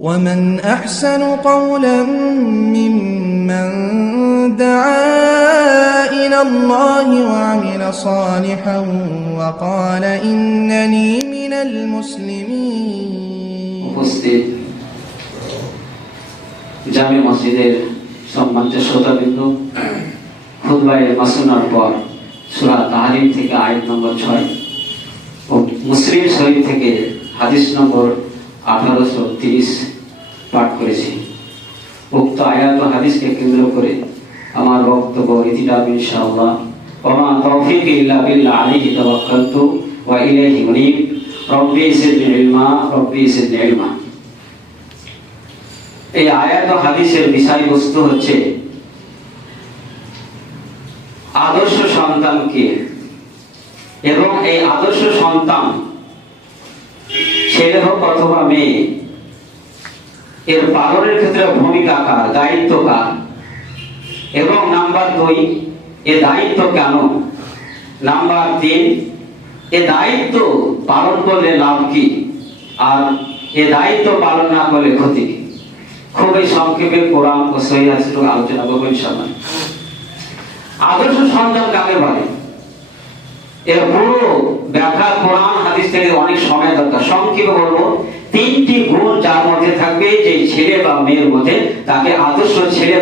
ومن أحسن قولا ممن دعا إلى الله وعمل صالحا وقال إنني من المسلمين উপস্থিত জামে মসজিদের সম্মানিত শ্রোতাবৃন্দ খুদবায় মাসুনার পর সুরা তাহারিম থেকে আয়াত নম্বর ছয় ও মুসলিম শরীফ থেকে হাদিস নম্বর আঠারোশো তিরিশ পাঠ করেছি। উক্ত আয়াত হাদিসকে কেন্দ্র করে আমার বক্তব্য ইতিটা ইনশাআল্লাহ। ওমা তৌফিক ইল্লা বিল্লাহ আলাইহি ওয়া ইলাইহি রব্বি ইলমা রব্বি ইলমা। এই আয়াত ও হাদিসের বিষয়বস্তু হচ্ছে আদর্শ সন্তানকে এবং এই আদর্শ সন্তান ছেলে হোক অথবা মেয়ে, এর পালনের ক্ষেত্রে ভূমিকা কার, দায়িত্ব কার? এবং নাম্বার দুই, এ দায়িত্ব কেন? নাম্বার তিন, এ দায়িত্ব পালন করলে লাভ কি? আর এ দায়িত্ব পালন না করলে ক্ষতি কি? খুবই সংক্ষেপে কোরআন ও সহি হাদিস আলোচনা করব ইনশাআল্লাহ। আদর্শ সন্তান কাকে বলে এর পুরো থেকে অনেক সময় দরকার। তিনটি গুণ যার মধ্যে থাকবে যে বা মেয়ের মধ্যে, তাকে আদর্শ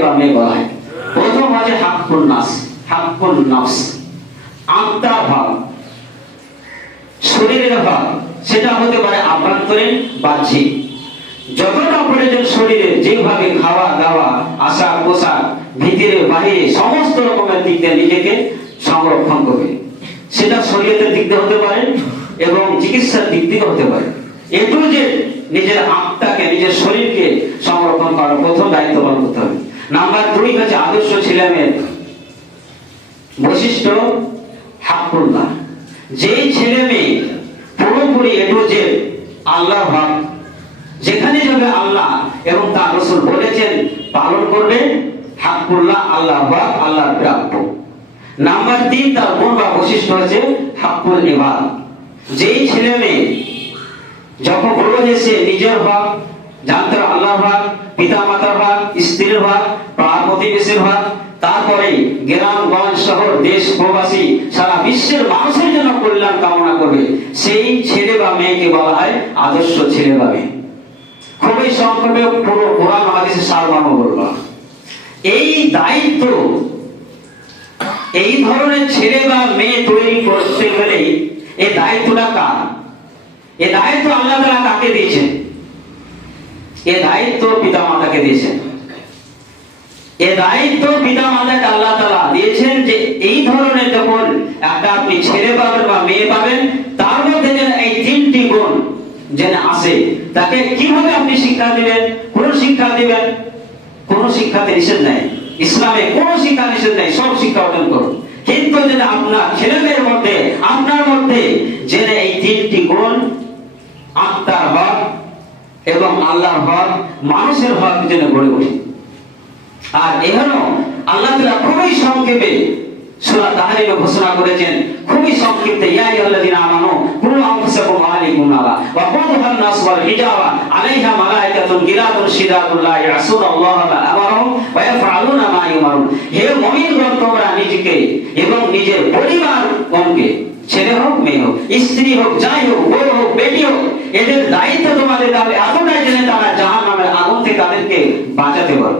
বা মেয়ে বলা হয়। প্রথম হচ্ছে ভাব, শরীরের ভাব, সেটা হতে পারে আভ্যন্তরীণ বাহ্যিক যতটা প্রয়োজন শরীরে, যেভাবে খাওয়া, দাওয়া আসা পোশাক ভিতরে, বাহিরে, সমস্ত রকমের দিক নিজেকে সংরক্ষণ করবে। সেটা শরীরের দিক দিয়ে হতে পারে এবং চিকিৎসার দিক দিয়ে হতে পারে। একটু যে নিজের আত্মাকে, নিজের শরীরকে সংরক্ষণ করার প্রথম দায়িত্ব পালন করতে হবে। নাম্বার দুই হচ্ছে আদর্শ ছেলেমেয়ের বৈশিষ্ট্য হাকুল্লাহ যেই ছেলে মেয়ে পুরোপুরি এটু যে আল্লাহ ভাব যেখানে যাবে আল্লাহ এবং তার রসুল বলেছেন, পালন করবে হাকুল্লাহ আল্লাহ ভাব আল্লাহর প্রাপ্য। নাম্বার তিন তার গুণ বা বৈশিষ্ট্য হচ্ছে হাকুল ইবাদ যেই ছেলে মেয়ে যখন বলব যে সে নিজের ভাগ জানতে হবে আল্লাহ ভাগ পিতা মাতার ভাগ স্ত্রীর ভাগ পাড়া প্রতিবেশীর ভাগ তারপরে গ্রামগঞ্জ শহর, দেশ প্রবাসী, সারা বিশ্বের মানুষের জন্য কল্যাণ কামনা করবে। সেই ছেলে বা মেয়েকে বলা হয় আদর্শ ছেলে বা মেয়ে। খুবই সংক্ষেপে পুরো কোরআন হাদিসের সারমর্ম বলব। এই দায়িত্ব এই ধরনের ছেলে বা মেয়ে তৈরি করতে গেলে এই দায়িত্বটা কার? এ দায়িত্ব আল্লাহ তাআলা কাকে দিয়েছেন? এ দায়িত্ব পিতা মাতাকে দিয়েছেন। এ দায়িত্ব পিতা মাতাকে আল্লাহ তাআলা দিয়েছেন যে এই ধরনের যখন একটা আপনি ছেলে পাবেন বা মেয়ে পাবেন, তার মধ্যে যেন এই তিনটি গুণ যেন আসে, তাকে কীভাবে আপনি শিক্ষা দিবেন? কোন শিক্ষা দিবেন? কোন শিক্ষাতে নিষেধ নাই। ইসলামে কোন শিক্ষা নিষেধ নেই, সব শিক্ষা অর্জন করুন। কিন্তু যেন আপনার ছেলেমেয়ের মধ্যে, আপনার মধ্যে জেনে এই তিনটি গুণ, আত্মার হক এবং আল্লাহর হক, মানুষের হক যেন গড়ে ওঠে। আর এখানেও আল্লাহ তালা খুবই সংক্ষেপে ঘোষণা করেছেন, খুবই সংক্ষিপ্তে, ইয়া আইয়ুহাল্লাযিনা আমানু আনফুসাকুম ওয়া নারা ওয়া কুদুহান নাস ওয়াল হিজাবা আলাইহা মালাইকাতুন গিলাদুন লা ইয়াসুনাল্লাহা মা আমারুম ওয়া মা হে মুমিনগণ, তোমরা নিজেকে এবং নিজের পরিবারগণকে, ছেলে হোক, মেয়ে হোক, স্ত্রী হোক, যাই হোক, বউ হোক, বেটি হোক, এদের দায়িত্ব তোমাদের তাহলে এতটাই জেনে তারা জাহান নামের আগুন থেকে তাদেরকে বাঁচাতে পারো।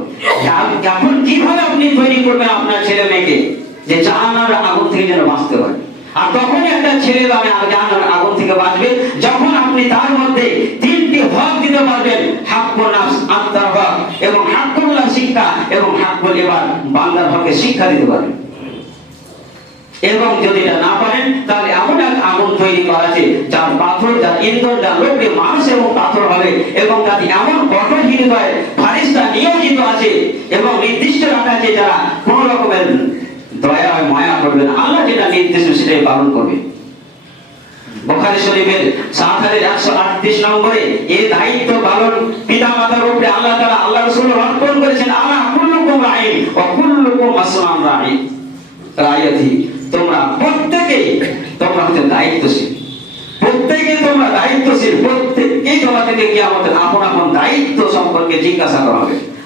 এখন কীভাবে আপনি তৈরি করবেন আপনার ছেলে মেয়েকে যে জাহান নামের আগুন থেকে যেন বাঁচতে পারে। আর তখন একটা ছেলে বা মেয়ে জাহান নামের আগুন থেকে বাঁচবে। যখন আপনি তার মধ্যে তিনটি হক দিতে পারবেন, হাক্কুল নাফস, আত্মার হক এবং শিক্ষা এবং হাক্কুল এবার বান্দার হকে শিক্ষা দিতে পারবেন এবং যদি এটা না পারেন, তাহলে এমন এক আগুন তৈরি করা আছে, যার পাথর, যার যার মানুষ এবং পাথর হবে এবং তাতে এমন কঠোর হৃদয় ফারিস্তা নিয়োজিত আছে এবং নির্দিষ্ট রাখা আছে যারা কোন রকমের দয়া মায়া করবে না আল্লাহ যেটা নির্দেশ সেটাই পালন করবে। বোখারি শরীফের সাত হাজার একশো আটত্রিশ নম্বরে এই দায়িত্ব পালন পিতা মাতার উপরে আল্লাহ তারা আল্লাহ রসুল অর্পণ করেছেন আল্লাহ কুল্লুকুম রাইন রায়াতি তোমরা প্রত্যেকে, তোমরা হচ্ছে দায়িত্বশীল। প্রত্যেকে তোমরা দায়িত্বশীল প্রত্যেককেই তোমাদেরকে কি আমাদের আপন আপন দায়িত্ব জিজ্ঞাসা করা হবে।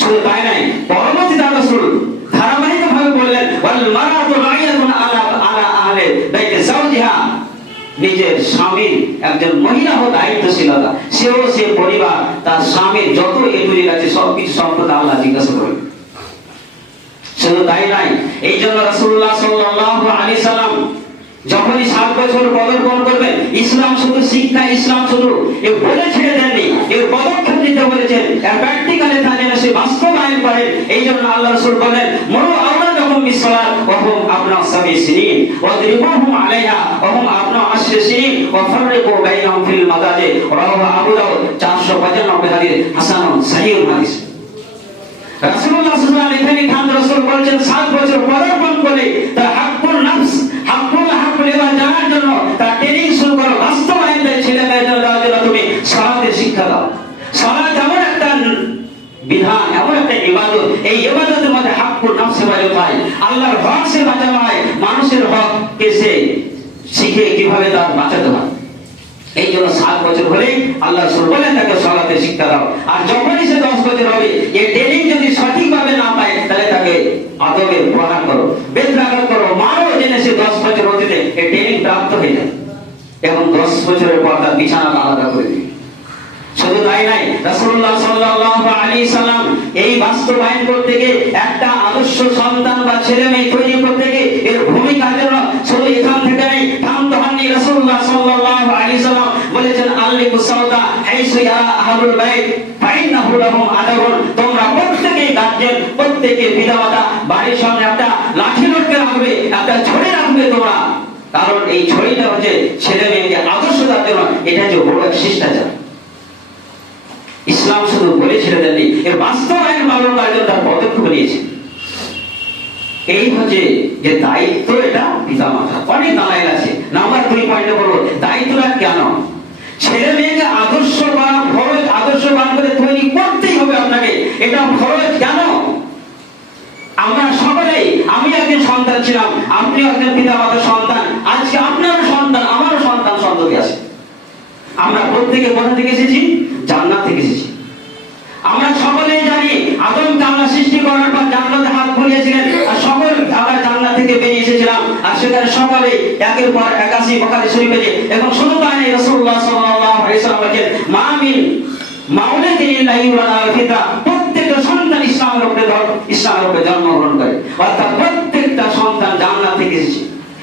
শুধু তাই নাই পরবর্তী তার রাসূল ধারাবাহিক ভাবে বললেন, ওয়াল মারাতু রাইয়াতুন আলা আলা আহলে বাইতি যাওজিহা নিজের স্বামীর একজন মহিলা হোক দায়িত্বশীলতা সেও সে পরিবার, তার স্বামীর যত এটুরি আছে সবকিছু সম্পর্কে আল্লাহ জিজ্ঞাসা করবে শুধু তাই নাই এই জন্য রাসূলুল্লাহ সাল্লাল্লাহু আলাইহি সাল্লাম যখনই সাত বছর পদার্পণ করবেন ইসলাম শুধু শিক্ষা, ইসলাম শুধু এ বলে ছেড়ে দেননি এর পদক্ষেপ নিতে বলেছেন। এর প্র্যাকটিক্যালি তা যেন সে বাস্তবায়ন করেন এই জন্য আল্লাহ রাসূল বলেন, মরু আওলাদাকুম বিসসালাত ওয়া হুম আবনা সাবি সিনিন, ওয়াদরিবুহুম আলাইহা ওয়া হুম আবনা আশরি সিনিন ওয়া ফাররিকু বাইনাহুম ফিল মাদাজি রাওয়াহু আবু দাউদ 495 হাদিস, হাসানুন সহিহ হাদিস। রাসূলুল্লাহ সাল্লাল্লাহু এখানে রাসূল বলেছেন, সাত বছর পদার্পণ করে তার হাক্কুল নাফস জানার জন্য তার ট্রেনিং শুরু করো। ছেলে মেয়েদের দেওয়ার জন্য তুমি শিক্ষা দাও। সালাত এমন একটা বিধান, এমন একটা ইবাদত। এই ইবাদতের মধ্যে হাক্কুর নাফস বাজানো হয় আল্লাহর হক সে বাঁচানো হয়, মানুষের হক কে সে শিখে কীভাবে তার বাঁচাতে হয়। এই জন্য সাত বছর হলেই আল্লাহ বলেন তাকে সলাতে শিক্ষা দাও। আর যখনই সে দশ বছর হবে এই ট্রেনিং যদি সঠিকভাবে না পায়, তাহলে তাকে আদবের প্রহার করো বেদরাঘাত করো, মারো, জেনে সে দশ বছর অতীতে এই ট্রেনিং প্রাপ্ত হয়ে যায়। এবং দশ বছরের পর তার বিছানা আলাদা করে দিবে শুধু তাই নাই এই বাস্তবায়ন করতে গিয়ে একটা আদর্শ সন্তান বা ছেলে মেয়ে তৈরি করতে গিয়ে এর ভূমিকা যেন শুধু এখান থেকে বলেছেন হাইসু ইয়ারা আহলুল বাইত ফাইন্নাহু লাহুম আদাবুন। তোমরা প্রত্যেকেই গার্জিয়ান প্রত্যেকে পিতামাতা বাড়ির সামনে একটা লাঠি রাখবে, একটা ছড়ি রাখবে তোমরা। কারণ এই ছড়িটা হচ্ছে ছেলে মেয়েকে আদর্শ দেওয়ার জন্য, এটা হচ্ছে বড় শিষ্টাচার। ইসলাম শুধু বলে দেননি, এর বাস্তবায়ন করার জন্য পদক্ষেপ নিয়েছে। এই হচ্ছে যে দায়িত্ব এটা পিতা মাতা অনেক দাঁড়াইল আছে। নাম্বার দুই পয়েন্টে বলব দায়িত্বটা কেন? ছেলে মেয়েকে আদর্শ বা ফরজ আদর্শবান করে তৈরি করতেই হবে আপনাকে। এটা ফরজ কেন? আমরা সকলেই, আমি একজন সন্তান ছিলাম, আপনি একজন পিতা মাতার সন্তান, আজকে আপনারও সন্তান, আমারও সন্তান সন্ততি আছে। আমরা প্রত্যেকে কোথা থেকে এসেছি? জান্নাত থেকে এসেছি। আমরা সকলেই জানি আদমকে আল্লাহ সৃষ্টি করার পর জান্নাতে হাত বুলিয়েছিলেন আর সকল আমরা জান্নাত থেকে বেরিয়ে এসেছিলাম। আর সেখানে সকলে একের পর একাশি বখারি শরীফে এবং শুধু তাই নেই রাসূলুল্লাহ সাল্লাল্লাহু আলাইহি সাল্লাম বলেন, মা মিন মাউলাদিন ইল্লাহি ওয়া ফিতা প্রত্যেকটা সন্তান ইসলামের উপরে ধর ইসলামের উপরে জন্মগ্রহণ করে। অর্থাৎ প্রত্যেকটা সন্তান জান্নাত থেকে এসেছে।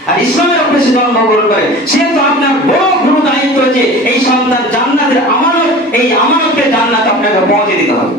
আর ইসলামের উপরে সে জন্মগ্রহণ করে। সেহেতু আপনার বড় গুরু দায়িত্ব যে এই সন্তান জান্নাতের আমানত, এই আমানতকে জান্নাত আপনাকে পৌঁছে দিতে হবে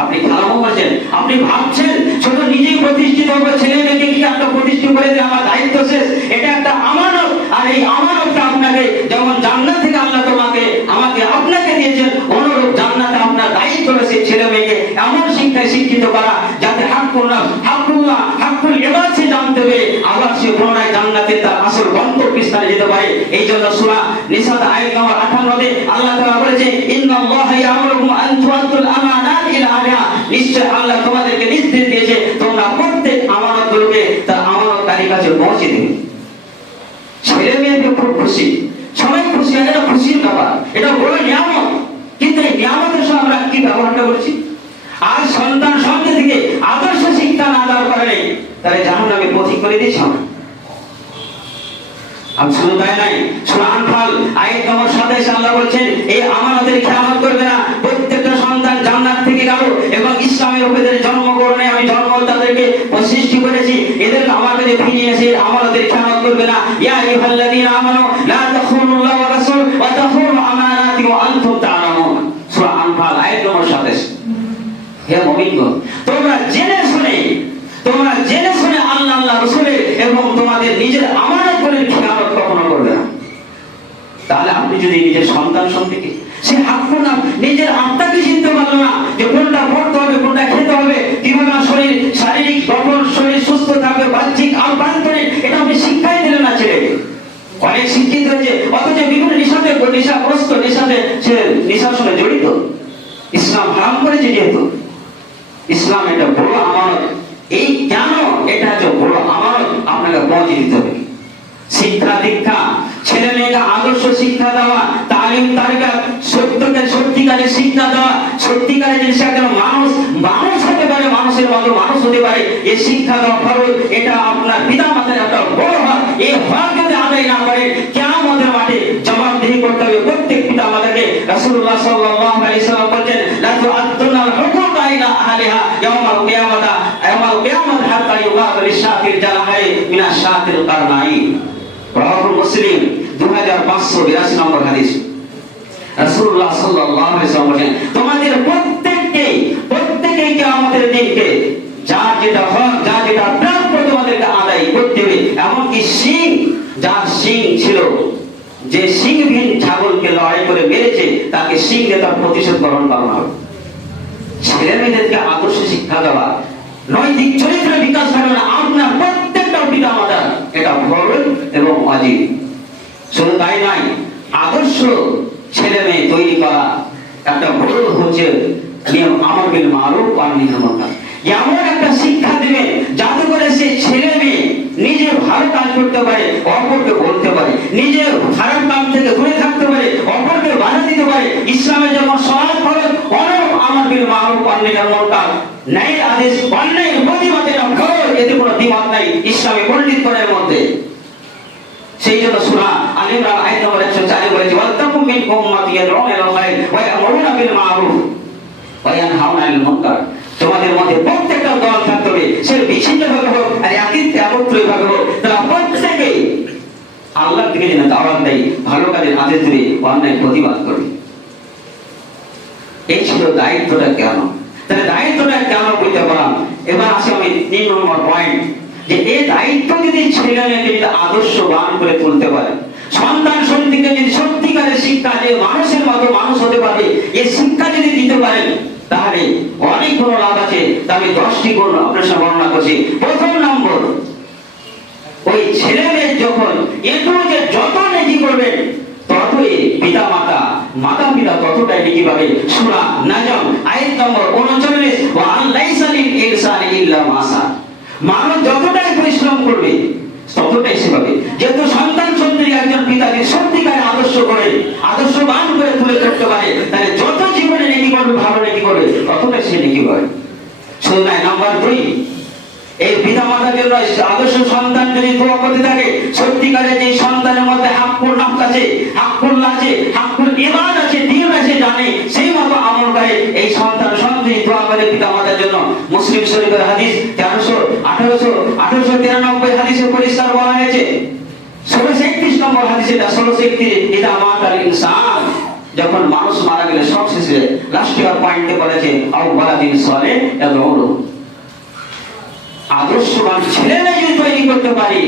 আপনি খারাপও করছেন। আপনি ভাবছেন শুধু নিজেই প্রতিষ্ঠিত হবে ছেলে মেয়েকে কি একটা প্রতিষ্ঠিত করে দিয়ে আমার দায়িত্ব শেষ। এটা একটা আমানত। আর এই আমানতটা আপনাকে যেমন জান্নাত থেকে আল্লাহ তোমাকে, আমাকে আপনাকে দিয়েছেন, অনুরূপ জান্নাতে আপনার দায়িত্ব রয়েছে ছেলে মেয়েকে এমন শিক্ষায় শিক্ষিত করা, যাতে হাক্কুল্লাহ হাক্কুল্লাহ হাক্কুল এবার সে জানতে হবে। আবার সে পুনরায় জান্নাতে তার আসল গন্তব্য স্থানে যেতে পারে? এই জন্য সূরা নিসাত আয়াত নম্বর 58 আল্লাহ তাআলা বলেছে, ইন্নাল্লাহা ইয়ামুরুকুম আন তুআদ্দুল আমানাত ইলা আহলিহা। নিশ্চয় আল্লাহ তোমাদেরকে নির্দেশ দিয়েছে, তোমরা প্রত্যেক আমানতগুলোকে তার আমানতকারীর কাছে পৌঁছে দেবে ছেলে মেয়েকে খুব খুশি। সবাই খুশি, এটা খুশির ব্যাপার। এটা বড় নিয়ামত। কিন্তু আমরা কি ব্যবহারটা করছি? আর সন্তান সন্তান থেকে আদর্শ শিক্ষা না দেওয়ার কারণে তাহলে জাহান নামে পথিক করে দিয়েছে আর শুধু তাই নাই সূরা আনফাল আয়াত নম্বর 27 আল্লাহ বলছেন এই আমানতের করবে না। প্রত্যেকটা সন্তান জান্নাত থেকে গেল এবং ইসলামের জন্মগ্রহণে আমি জন্ম তাদেরকে সৃষ্টি করেছি। এদেরকে আমার কাছে ফিরিয়ে এসে আমানতের করবে না। ইয়া সূরা আনফাল আয়াত নম্বর 27 হে তোমরা জেনে শুনে, তোমরা জেনে শুনে আল্লাহ আল্লাহ রসুলের এবং তোমাদের নিজের আমানত খেয়ালত কখনো করবে না। তাহলে আপনি যদি নিজের সন্তান সন্তানকে সে নিজের আত্মাকে চিনতে পারল না যে কোনটা পড়তে হবে, কোনটা খেতে হবে, কীভাবে শরীর, শারীরিক গঠন, শরীর সুস্থ থাকবে, বাহ্যিক এটা আপনি শিক্ষাই দিলেন না ছেলেকে অনেক শিক্ষিত হয়েছে অথচ বিভিন্ন নিশাতে, নিশাগ্রস্ত নিশাতে সে নিশার সঙ্গে জড়িত। ইসলাম হারাম করেছে যেহেতু। ইসলাম এটা বড় আমানত। এই কেন এটা হচ্ছে বড় আমানত? আপনাকে পৌঁছে দিতে হবে। শিক্ষা দীক্ষা, ছেলে মেয়েকে আদর্শ শিক্ষা দেওয়া, তালিম তালিকা, সত্যকে সত্যিকারের শিক্ষা দেওয়া, সত্যিকারের যে সে একজন মানুষ মানুষ হতে পারে, মানুষের মতো মানুষ হতে পারে এই শিক্ষা দেওয়া ফরজ, এটা আপনার পিতা মাতার একটা বড় হক এই হক যদি আদায় না করে কেমন মাঠে জবাবদিহি করতে হবে প্রত্যেক পিতা মাতাকে। রাসূলুল্লাহ সাল্লাল্লাহু আলাইহি ইউগাবিল শাফির জালাহাই মিনাশ শাফির কারনাইন। রাহুল মুসলিম 2582 নম্বর হাদিস। রাসূলুল্লাহ সাল্লাল্লাহু আলাইহি ওয়াসাল্লাম বলেন, তোমাদের প্রত্যেককে প্রত্যেককে দিনকে যার যেটা হক, যার যেটা প্রাপ্য তোমাদেরকে আদায় করতে হবে, এমনকি সিং যার সিং ছিল, যে সিংহীন ছাগলকে লড়াই করে মেরেছে, তাকে সিং তার প্রতিশোধ গ্রহণ করানো হবে। ছেলে মেয়েদেরকে আদর্শ শিক্ষা দেওয়া, নৈতিক চরিত্রের বিকাশ ঘটানো, আপনার প্রত্যেকটা পিতা মাতার এটা ফরজ এবং অজীব। শুধু তাই নয়, আদর্শ ছেলে মেয়ে তৈরি করা একটা বড় হচ্ছে নিয়ম আমার বিল এমন একটা শিক্ষা দেবে যাতে করে সে ছেলে মেয়ে নিজে ভালো কাজ করতে পারে, অপরকে বলতে পারে নিজে খারাপ থেকে দূরে থাকতে পারে, অপরকে বাধা দিতে পারে, ইসলামের যেমন সমাজ ফলে অনেক আমার বিল মারুফ আর নির্মতা ন্যায় আদেশ অন্যায়ের প্রতিবাদ এতে কোনো নাই, ইসলামী মধ্যে। সেই জন্য সূরা ইমরান আয়াত নম্বর 104 বলেছে মিনকুম উম্মাতুন ইয়াদউনা ওয়া ইয়ামুরুনা বিল মা'রুফ ওয়া ইয়ানহাউনা আনিল মুনকার। তোমাদের মধ্যে প্রত্যেকটা দল সে বিচ্ছিন্ন ভাবে হোক আর ভাবে হোক, তারা প্রত্যেকে যেন দাওয়াত দেয়, ভালো কাজের আদেশ অন্যায় প্রতিবাদ করবে। এই ছিল দায়িত্বটা কেন তাহলে দায়িত্বটা কেন বুঝতে পারলাম এবার আসি আমি তিন নম্বর পয়েন্ট যে এই দায়িত্ব যদি ছেলে যদি আদর্শবান করে তুলতে পারে, সন্তান সন্তিকে যদি সত্যিকারের শিক্ষা যে মানুষের মতো মানুষ হতে পারবে এই শিক্ষা যদি দিতে পারেন, তাহলে অনেক গুণ লাভ আছে। আমি দশটি গুণ আপনার সাথে বর্ণনা করছি। প্রথম নম্বর, ওই ছেলে মেয়ে যখন একটু যে যত নেকি করবেন, ততই পিতা মাতা মাতা পিতা ততটাই নেকি পাবে সূরা নাজম, আয়াত নম্বর 39 ওয়া আল্লাইসা লিল ইনসানি ইল্লা মাসা মানুষ যতটাই পরিশ্রম করবে, ততটাই সে পাবে। যেহেতু সন্তান সন্ততি একজন পিতাকে সত্যিকারে আদর্শ করে আদর্শবান করে তুলে ধরতে পারে, তাহলে যত জীবনে নেকি করবে, ভালো নেকি করবে, ততটাই সে নেকি পাবে। নয় নাম্বার দুই, এই পিতা মাতার জন্য আদর্শ সন্তান যদি দোয়া করতে থাকে সত্যিকারের যে সন্তানের মধ্যে হাক্কুল নাফস আছে হাক্কুল আছে হাক্কুল মুসলিম শরীফের হাদিস তেরোশো, আঠারোশো আঠারোশো তিরানব্বই হাদিসে পরিষ্কার বলা হয়েছে। ষোলোশো একত্রিশ নম্বর হাদিসে ষোলোশো একত্রিশ, এটা আমার ইনসান। যখন মানুষ মারা গেলে সব শেষে রাষ্ট্রীয় পয়েন্টে বলেছে আউ বালাদিন সলে এবং আদর্শবান ছেলে মেয়ে যদি তৈরি করতে পারি,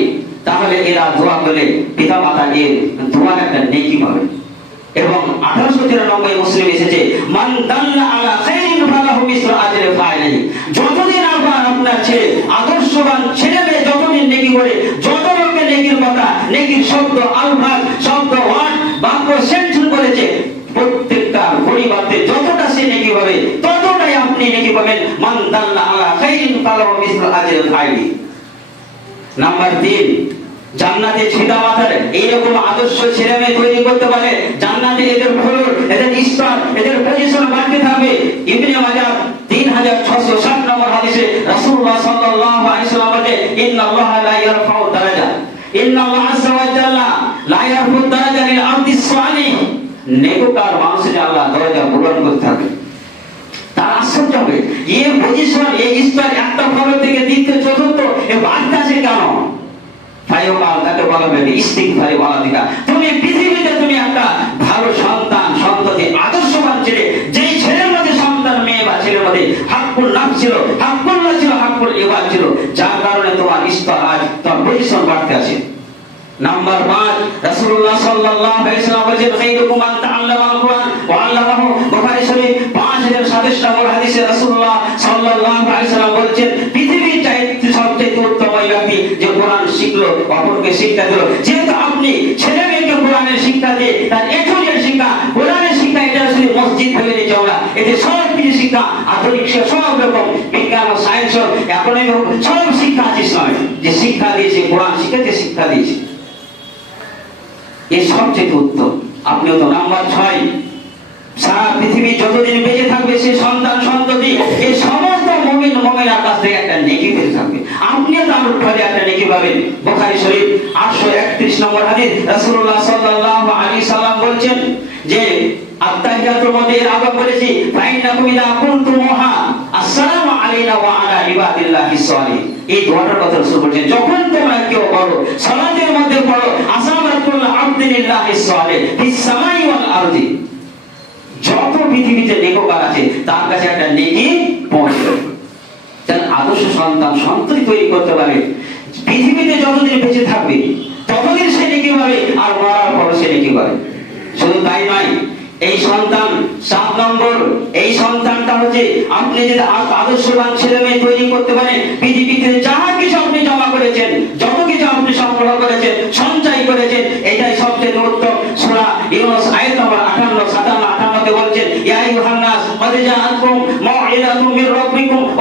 তাহলে এরা দোয়া করলে পিতা মাতা এর দোয়ার একটা নেকি পাবে এবং আঠারোশো তিরানব্বই মুসলিম এসেছে। মান আলা খাইরিন ফালাহু মিসলু আজরি ফাইলিহি যতদিন আপনার আপনার ছেলে, আদর্শবান ছেলে মেয়ে যতদিন নেকি করে যত লোকে নেকির কথা, নেকির শব্দ আলফাজ শব্দ, ওয়ার্ড, বাক্য সেন্টেন্স করেছে, প্রত্যেকটা পরিবারতে যতটা সে নেকি পাবে ততটাই আপনি নেকি পাবেন। মান দাল্লা আলা খাইরিন ফালাহু মিসলু আজরি ফাইলিহি নাম্বার তিন জান্নাতে ছিটা মাথার এইরকম আদর্শ ছেলে মেয়ে তৈরি করতে পারে জান্নাতে এদের ফলন এদের স্তর এদের পজিশন বাড়তে থাকবে। ইবনে মাজাহ তিন হাজার ছশো ষাট নম্বর হাদিসে রাসূলুল্লাহ সাল্লাল্লাহু আলাইহি সাল্লাম বলে ইন্নাল্লাহ লা ইয়ারফাউ দারাজা। ইন্নাল্লাহ আযজা ওয়া জাল্লা লা ইয়ারফাউ দারাজা লিল আবদি সালিহ নেককার মানুষের আল্লাহ দরজা বুলন্দ করতে থাকবে। তার আশ্চর্য হবে এই পজিশন এই স্তর একটা ফলন থেকে দ্বিতীয়, চতুর্থ, এ বাড়তেছে কেন? ছিল যার কারণে তোমার আছে। নাম্বার 5 রাসূলুল্লাহ সাল্লাল্লাহু আলাইহি ওয়াসাল্লাম বলেছেন খাইরুকুম মান তাআল্লামা আল ওয়া আল্লামাহু বুখারী শরীফ 5027 নম্বর হাদিসে রাসূলুল্লাহ সাল্লাল্লাহু আলাইহি ওয়াসাল্লাম দিল যেহেতু আপনি ছেলে মেয়েকে কোরআনের শিক্ষা দিয়ে, তার এটুজের শিক্ষা, কোরআনের শিক্ষা, এটা শুধু মসজিদ ভেবে নিয়ে ওরা এতে সব কিছু শিক্ষা, আধুনিক সব রকম, বিজ্ঞান ও সায়েন্স হোক সব শিক্ষা আছে ইসলামে। যে শিক্ষা দিয়েছে, কোরআন শিক্ষাতে শিক্ষা দিয়েছে। এর সবচেয়ে উত্তম। আপনিও তো নাম্বার ছয়। সারা পৃথিবী যতদিন বেঁচে থাকবে, সে সন্তান, সন্ততি এই সমস্ত মমিন মমিনার কাছ একটা নেকি পেতে থাকবে। আপনিও তার ফলে একটা নেকি পাবেন। বোখারি শরীফ আটশো একত্রিশ নম্বর হাদিস রাসূলুল্লাহ সাল্লাল্লাহু আলাইহি সাল্লাম বলছেন যে আত্তাহিয়াতুর মধ্যে এর আগে বলেছি, ফাইন্নাকুম ইদা কুনতুমুহা আসসালামু আলাইনা ওয়া আলা ইবাদিল্লাহিস সালিহ। এই দোয়াটার কথা রাসূল বলছেন, যখন তোমরা কেউ পড়ো সালাতের মধ্যে পড়ো আসসালামু আবদিল্লাহিস সালিহ, ফিস সামাই ওয়াল আরদি। যত পৃথিবীতে লেখকার আছে, তার কাছে একটা নেকি পৌঁছবে যেন আদর্শ সন্তান সন্তান তৈরি করতে পারে। পৃথিবীতে যতদিন বেঁচে থাকবে, ততদিন সে নেকি পাবে আর মরার পর সে নেকি পাবে। শুধু তাই নয়, এই সন্তান সাত নম্বর, এই সন্তানটা হচ্ছে আপনি যদি আদর্শবান ছেলে মেয়ে তৈরি করতে পারেন, পৃথিবীতে যা কিছু আপনি জমা করেছেন, যত কিছু আপনি সংগ্রহ করেছেন, সঞ্চয় করেছেন, এটাই সবচেয়ে উত্তম সোনা ইউনস, আয়ত নম্বর আটান্ন, সাতান্ন, আটান্নতে বলছেন, ইয়া ইউহান্নাস কদ জাআতকুম মাউইদাতুম মির রাব্বিকুম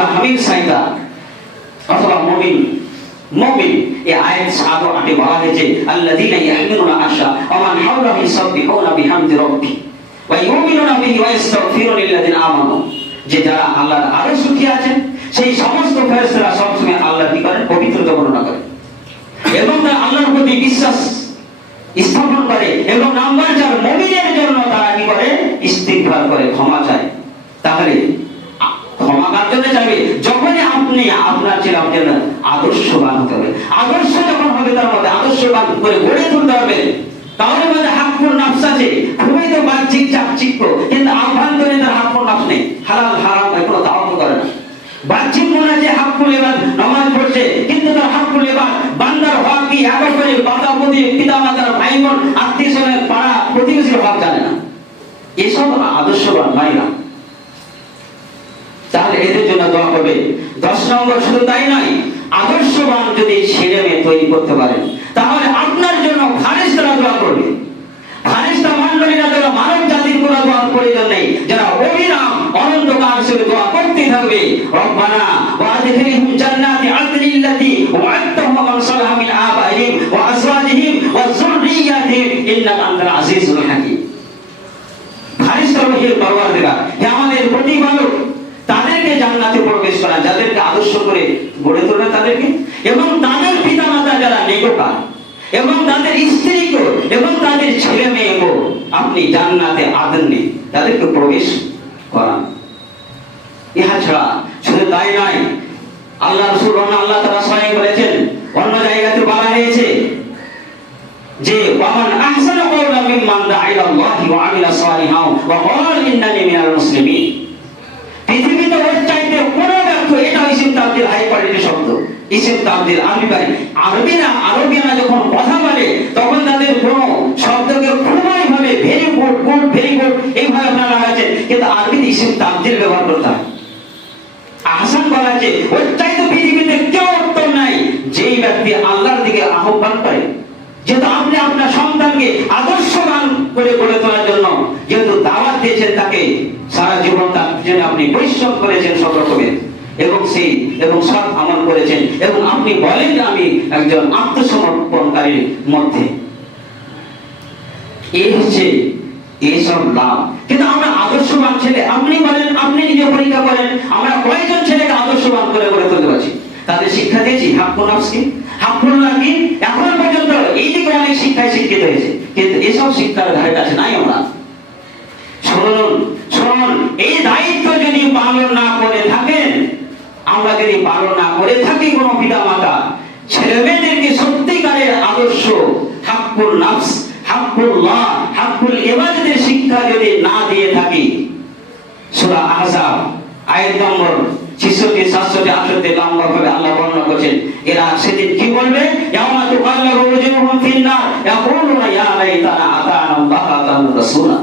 সুরা সাইদা অথবা মুমিন মুমিন। এই আয়াত ও আটে বলা হয়েছে, আল্লাযীনা ইয়াহমিলুনা আরশা ওয়া মান হাওলাহু ইউসাব্বিহুনা বিহামদি রাব্বি, ওয়া ইউমিনুনা বিহি ওয়া ইস্তাগফিরুনা লিল্লাযীনা আমানু। যে যারা আল্লাহর আরও সুখী আছেন, সেই সমস্ত ফেরেশতারা সবসময় আল্লাহর কি করেন পবিত্রতা বর্ণনা করে। এবং তারা আল্লাহর প্রতি বিশ্বাস স্থাপন করে, এবং নাম্বার চার, মুমিনের জন্য তারা কি করে? ইস্তিগফার করে, ক্ষমা চায়। তাহলে জন্য যখনই আপনি আপনার আদর্শবান আদর্শ যখন হবে তার মধ্যে আদর্শবান করে গড়ে তুলতে হবে। তাহলে মধ্যে নাফস আছে। খুবই তো বাহ্যিক চাকচিক্য। কিন্তু আভ্যন্তরে তার নাফস নেই। হারাম তাওয়াক্কুল করে না। বাহ্যিক মনে হাক্কুল এবার পড়ছে। কিন্তু তার এবার বান্দার কি? একেবারে মাতা প্রতি পিতা মাতার ভাই বোন আত্মীয় পাড়া প্রতিবেশীর হক জানে না। এসব আদর্শবান নয় না তাহলে এদের জন্য দোয়া করবে। দশ নম্বর শুধু তাই নয়, আদর্শবান যদি ছেলে মেয়ে তৈরি করতে পারেন তাহলে আপনার জন্য ফারিস্তারা দোয়া করবে। যারা মানব জাতির দোয়ার প্রয়োজন নেই, যারা অবিরাম অনন্তকাল হিসেবে দোয়া করতে থাকবে। রব্বানা জান্নাতি ওয়া'আদতাহুম মান ওয়া ওয়া ইন্নাকা আনতাল আজিজুল হাকীম। পরওয়ারদিগার হে আমাদের প্রতিপালক জান্নাতে প্রবেশ করা, যাদেরকে আদর্শ করে গড়ে তোলা তাদেরকে? এবং তাদের পিতামাতা যারা, নেককার, এবং তাদের স্ত্রীকে এবং তাদের ছেলে মেয়েকে আপনি জান্নাতে আদন্নে তাদেরকে প্রবেশ করান ইহা ছাড়া শুধু তাই নয়, আল্লাহ রসুল আল্লাহ তারা স্বয়ং বলেছেন, অন্য জায়গাতে বলা হয়েছে যে, ওয়ামান আহসানু কওলাম মিম্মান দা'a ইলা আল্লাহি ওয়া আমিলা সালিহান ওয়া ক্বালা ইন্নানি মিনাল মুসলিমিন। পৃথিবীতে ওর চাইতে কোনো ব্যর্থ এটা ইসিম তাবদিল হাই কোয়ালিটি শব্দ। ইসিম তাবদিল আরবি ভাই আরবি আরবিয়ানা যখন কথা বলে, তখন তাদের কোনো শব্দকে খুবই ভাবে very good good very good এইভাবে আপনারা লাগাচ্ছেন কিন্তু আরবিতে ইসিম তাবদিল ব্যবহার করতে হয়। আহসান বলা যে ওর চাইতে পৃথিবীতে কেউ উত্তম নাই, যেই ব্যক্তি আল্লাহর দিকে আহ্বান করে। যেহেতু আপনি আপনার সন্তানকে আদর্শবান করে গড়ে তোলার জন্য যেহেতু দাওয়াত দিয়েছেন তাকে সারা জীবন তার জন্য আপনি পরিশ্রম করেছেন সব রকমের এবং সেই, এবং সৎ আমল করেছেন। এবং আপনি বলেন আমি একজন আত্মসমর্পণকারীর মধ্যে। এই হচ্ছে এইসব লাভ। কিন্তু আমরা আদর্শবান ছেলে, আপনি বলেন, আপনি নিজে পরীক্ষা করেন, আমরা কয়েকজন ছেলেকে আদর্শবান করে গড়ে তুলতে পারছি? তাদের শিক্ষা দিয়েছি হাক্কুল নাফসকে। হাক্কুল্লাহ কি এখন পর্যন্ত এই দিকে অনেক শিক্ষায় শিক্ষিত হয়েছে। কিন্তু এসব শিক্ষার ধারে কাছে নাই আমরা। শুনুন এই দায়িত্ব যদি পালন না করে থাকেন, আমরা যদি পালন না করে থাকি কোনো পিতা মাতা ছেলে সত্যিকারের আদর্শ, হাক্কুল নাফস হাক্কুল্লাহ হাক্কুল ইবাদতের শিক্ষা যদি না দিয়ে থাকি, সূরা আহজাব, আয়াত নম্বর 66 67 68 লম্বা ভাবে আল্লাহ বর্ণনা করছেন, এরা সেদিন কি বলবে? ইয়াউমা তুকাল্লাবু ওয়াজহুহুম ফিন-নার ইয়াকুলুনা ইয়া লাইতানা আতানা আল্লাহ রাসূলা।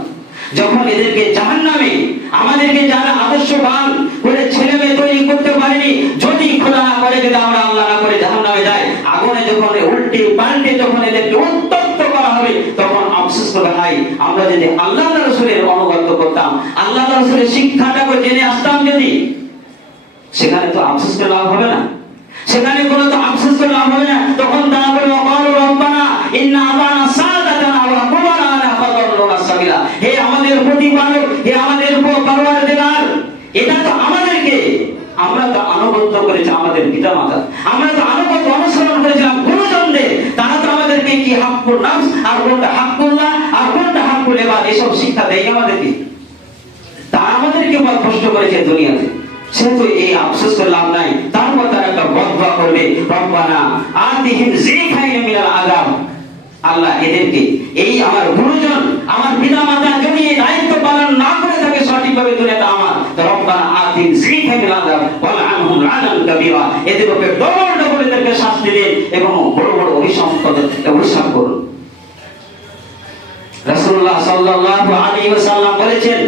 যখন এদেরকে জাহান্নামে, আমাদেরকে যারা আদর্শবান করে ছেলে মেয়ে তৈরি করতে পারেনি, যদি খোদা না করে যদি আমরা আল্লাহ না করে জাহান্নামে যাই আগুনে যখন উল্টে পাল্টে যখন এদেরকে উত্তপ্ত করা হবে, তখন আফসোস করে আমরা যদি আল্লাহ রসুলের অনুগত করতাম, আল্লাহ রসুলের শিক্ষাটাকে জেনে আসতাম যদি, সেখানে তো আফসোস করে লাভ হবে না। সেখানে কোনো তো আফসোস করে লাভ হবে না। তখন তারা বলবে, অকালু রব্বানা, ইন্না সাদাতানা আমাদের প্রতিপালক হে আমাদের পরওয়ারদিগার এটা তো আমাদেরকে। আমরা তো আনুগত্য করেছি আমাদের পিতামাতা আমরা তো আনুগত্য অনুসরণ করেছিলাম গুরুজনদের। তারা তো আমাদেরকে কি হাক্কুল নাফস আর কোনটা হাক্কুল্লাহ আর কোনটা হাক্কুল ইবাদ এসব শিক্ষা দেয় আমাদেরকে। তারা আমাদেরকে বল কষ্ট করেছে দুনিয়াতে। সেহেতু এই আফসোস করে লাভ নাই। তারপর তারা একটা বদবা করবে, রব্বানা আতিহিম জিখাইন মিনাল আযাব। আল্লাহ এদেরকে এই আমার গুরুজন আমার পিতা মাতা যদি এই দায়িত্ব পালন না করে থাকে সঠিকভাবে দুনিয়াতে আমার। রব্বানা উপরে ডবল ডবল এদেরকে শাস্তি দিন এবং বড় বড় অভিশাপ করুন। রাসূলুল্লাহ সাল্লাল্লাহু আলাইহি ওয়াসাল্লাম বলেছেন,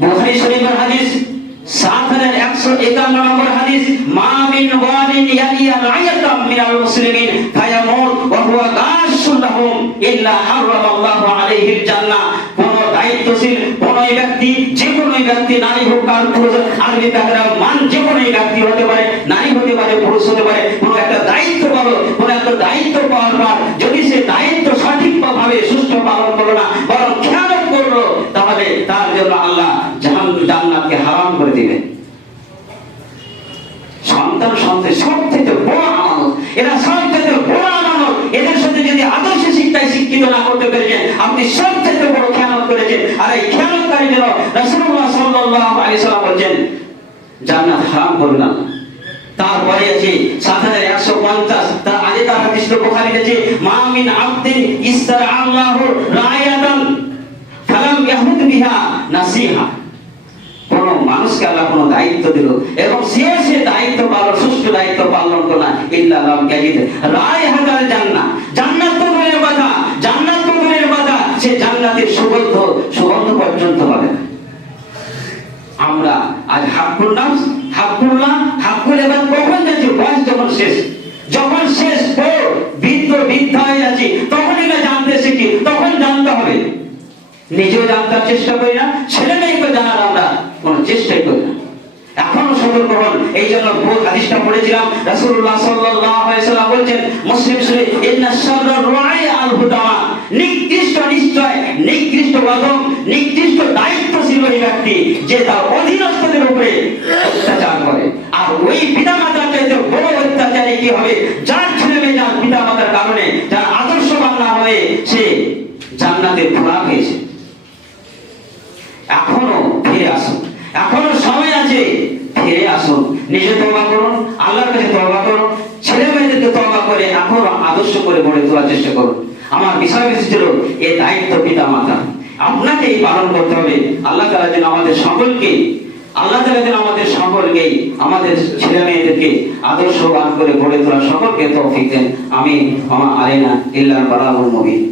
বুখারী শরীফের হাদিস নম্বর হাদিস, মা মিন ওয়ালিন ইয়ালিয়া মিনাল মুসলিমিন, ফায়ামুত। তার জন্য আল্লাহ জান্নাতকে হারাম করে দিবেন সন্তান সন্তান সব থেকে বড় আমানত। এরা সব থেকে বড় আমানত এদের সাথে যদি আদর্শ শিক্ষায় শিক্ষিত না করতে পেরেছেন আপনি সব থেকে বড় খেয়ানত করেছেন। আর এই খেয়ানতকারী যেন আলাইহি সাল্লাম বলেন জান্নাত হারাম করবেন না। তারপরে আছে সাত হাজার একশো পঞ্চাশ। তার আগেকার হাদিস তো বুখারীতে আছে, মা মিন আবদিন ইস্তার আল্লাহু রায়াতান ফালাম ইয়াহুদ বিহা নাসিহা। কোন মানুষকে আল্লাহ কোন দায়িত্ব দিল। এবং সে সে দায়িত্ব পালন, সুষ্ঠু দায়িত্ব পালন করল ইল্লা লাম ইয়াজিদ। রায় হাজার জান্নাত। জান্নাত তো কথা। জান্নাত তো দূরের সে জান্নাতের সুগন্ধ সুগন্ধ পর্যন্ত পাবে আমরা আজ হাক্কুল নাফস হাক্কুল্লাহ হাক্কুল এবার কখন যাচ্ছি বয়স যখন শেষ? যখন শেষ বড় বৃদ্ধ বৃদ্ধ হয়ে যাচ্ছি তখন এটা জানতে শিখি, তখন জানতে হবে। নিজেও জানতে চেষ্টা করি না, ছেলে মেয়েকে জানার আমরা কোনো চেষ্টাই করি না। এখনও সতর্ক হন। এই জন্য ভুল হাদিসটা পড়েছিলাম। রাসূলুল্লাহ সাল্লাল্লাহু আলাইহি সাল্লাম বলেছেন, মুসলিম শরীফ ইন্না শাররা রাই আল হুদামা নিকৃষ্ট নিশ্চয় নিকৃষ্ট বাদম নিকৃষ্ট দায়িত্বশীল ওই ব্যক্তি, যে তার অধীনস্থদের উপরে অত্যাচার করে। আর ওই পিতামাতার চাইতে বড় অত্যাচারী কি হবে? যার ছেলে মেয়ে, যার পিতামাতার কারণে, যার আদর্শবান না হয়ে সে জান্নাতের খোরাক হয়েছে এখনও ফিরে আসুন। এখনও ফিরে আসুন। নিজে তবা করুন, আল্লাহর কাছে তবা করুন ছেলে মেয়েদেরকে তবা করে আদর্শ করে গড়ে তোলার চেষ্টা করুন। আমার বিষয় বেশি ছিল দায়িত্ব পিতা মাতা। আপনাকেই পালন করতে হবে। আল্লাহ তালা যেন আমাদের সকলকে, আল্লাহ তালা যেন আমাদের সকলকেই আমাদের ছেলে মেয়েদেরকে আদর্শবান করে গড়ে তোলা সকলকে তৌফিক দেন। আমি আমার আলেনা ইল্লাহ বালাহুল মুবিন।